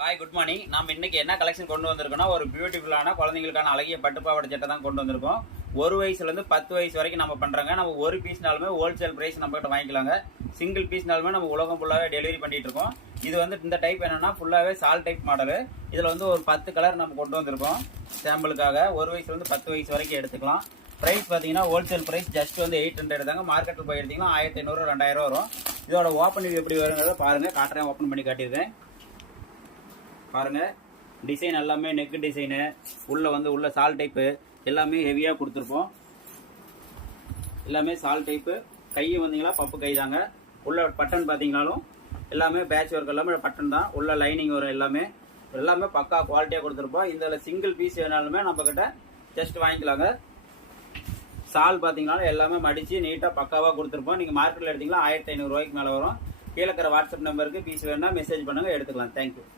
Hi good morning. நம்ம இன்னைக்கு என்ன கலெக்ஷன் கொண்டு வந்திருக்கோம்னா ஒரு பியூட்டிஃபுல்லான குழந்தைங்களுக்கான அழகிய பட்டுப்பாவாடை சட்டை தான் கொண்டு வந்திருக்கோம். 1 வயசுலேருந்து 10 வயசு வரைக்கும் நம்ம பண்ணுறாங்க. நம்ம ஒரு பீஸ்னாலுமே ஹோல்சேல் ப்ரைஸ் நம்ம கிட்ட வாங்கிக்கலாங்க. சிங்கிள் பீஸ்னாலுமே நம்ம உலகம் ஃபுல்லாகவே டெலிவரி பண்ணிட்டு இருக்கோம். இது வந்து இந்த டைப் என்னன்னா ஃபுல்லாகவே சால் டைப் மாடலு. இதில் வந்து ஒரு 10 கலர் நம்ம கொண்டு வந்திருக்கோம் சாம்பிளுக்காக. 1 வயசுலேருந்து 10 வயசு வரைக்கும் எடுத்துக்கலாம். ப்ரைஸ் பார்த்தீங்கன்னா ஹோல்சேல் ப்ரைஸ் ஜஸ்ட் வந்து 800 தாங்க. மார்க்கெட்டில் போய் எடுத்தீங்கன்னா 1500 2000 வரும். இதோட ஓப்பன் எப்படி வருங்கிறத பாருங்கள், காட்டுறேன். ஓப்பன் பண்ணி காட்டியிருக்கேன் பாருங்க. டிசைன் எல்லாமே நெக் டிசைனு, உள்ள சால் டைப்பு எல்லாமே ஹெவியாக கொடுத்துருப்போம். எல்லாமே சால் டைப்பு. கை வந்தீங்களா பப்பு கை தாங்க. உள்ள பட்டன் பார்த்தீங்கனாலும் எல்லாமே பேட்ச் ஒர்க், எல்லாமே பட்டன் தான். உள்ள லைனிங் வரும். எல்லாமே பக்கா குவாலிட்டியாக கொடுத்துருப்போம். இதில் சிங்கிள் பீஸ் வேணாலுமே நம்ம கிட்ட ஜஸ்ட் வாங்கிக்கலாங்க. சால் பார்த்தீங்கனாலும் எல்லாமே மடித்து நீட்டாக பக்காவாக கொடுத்துருப்போம். நீங்கள் மார்க்கெட்டில் எடுத்தீங்கன்னா 1500 ரூபாய்க்கு மேலே வரும். கீழே இருக்கிற வாட்ஸ்அப் நம்பருக்கு பீஸ் வேணுன்னா மெசேஜ் பண்ணுங்கள், எடுத்துக்கலாம். தேங்க்யூ.